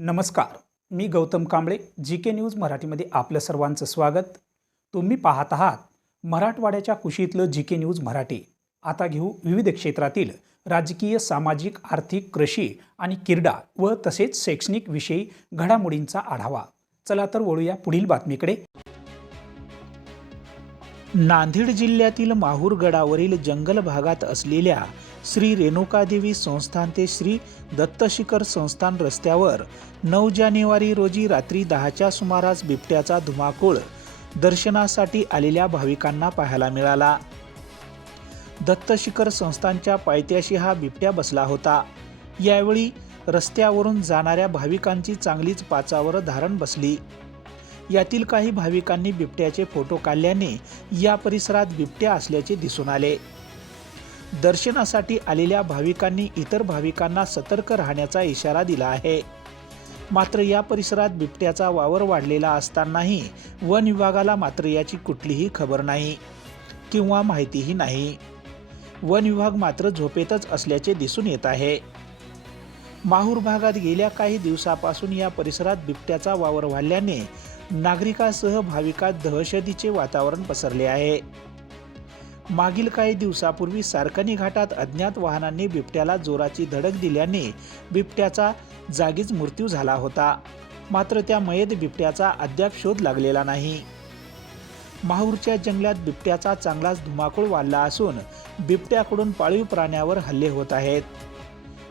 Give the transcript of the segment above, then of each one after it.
नमस्कार, मी Gautam Kamble. GK. News मराठीमध्ये आपलं सर्वांचं स्वागत. तुम्ही पाहत आहात मराठवाड्याच्या कुशीतलं जी.के. न्यूज मराठी. आता घेऊ विविध क्षेत्रातील राजकीय, सामाजिक, आर्थिक, कृषी आणि क्रीडा व तसेच शैक्षणिक विषयी घडामोडींचा आढावा. चला तर वळूया पुढील बातमीकडे. नांदेड जिल्ह्यातील माहूर गडावरील जंगल भागात असलेल्या श्री रेणुकादेवी संस्थान ते श्री दत्तशिखर संस्थान रस्त्यावर 9 जानेवारी रोजी रात्री 10च्या सुमारास बिबट्याचा धुमाकूळ दर्शनासाठी आलेल्या भाविकांना पाहायला मिळाला. दत्तशिखर संस्थानच्या पायथ्याशी हा बिबट्या बसला होता. यावेळी रस्त्यावरून जाणाऱ्या भाविकांची चांगलीच पाचावर धारण बसली. यातील काही भाविकांनी बिबट्याचे फोटो काढल्याने या परिसरात बिबट्या असल्याचे दिसून आले. दर्शनासाठी आलेल्या भाविकांनी इतर भाविकांना सतर्क राहण्याचा इशारा दिला आहे. मात्र या परिसरात बिबट्याचा वावर वाढलेला असतानाही वन विभागाला मात्र याची कुठलीही खबर नाही किंवा माहितीही नाही. वन विभाग मात्र झोपेतच असल्याचे दिसून येत आहे. माहूर भागात गेल्या काही दिवसापासून या परिसरात बिबट्याचा वावर वाढल्याने नागरिकांसह भाविकात दहशतीचे वातावरण पसरले आहे. मागील काही दिवसापूर्वी सारकणी घाटात अज्ञात वाहनांनी बिबट्याला जोराची धडक दिल्याने बिबट्याचा जागीच मृत्यू झाला होता. मात्र त्या मयत बिबट्याचा अद्याप शोध लागलेला नाही. माहूरच्या जंगलात बिबट्याचा चांगलाच धुमाकूळ वाढला असून बिबट्याकडून पाळीव प्राण्यावर हल्ले होत आहेत.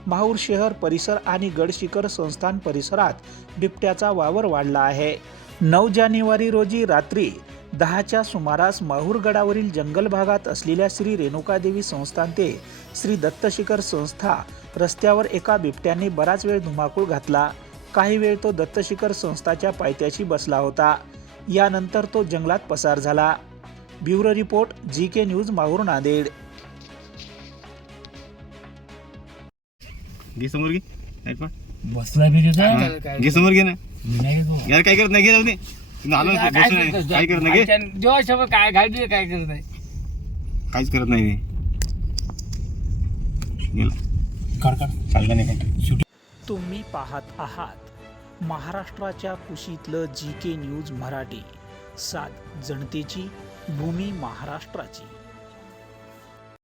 माहूर शहर परिसर आणि गडशिखर संस्थान परिसरात बिबट्याचा वावर वाढला आहे. 9 जानेवारी रोजी रात्री 10च्या सुमारास माहूर गडावरील जंगल भागात असलेल्या श्री रेणुकादेवी संस्थान ते श्री दत्तशिखर संस्था रस्त्यावर एका बिबट्याने बराच वेळ धुमाकूळ घातला. काही वेळ तो दत्तशिखर संस्थाच्या पायथ्याशी बसला होता. यानंतर तो जंगलात पसार झाला. Bureau report, GK. News, Mahur, Nanded. समोर घे बसला घे समोर घे ना यार. काय करत नाही घे जाऊ दे. काय करत नाही जेव्हा काय घालली काय करत नाही, काहीच करत नाही. चाललं नाही. तुम्ही पाहत आहात महाराष्ट्राच्या कुशीतलं जी.के. न्यूज मराठी. सात जनतेची, भूमी महाराष्ट्राची.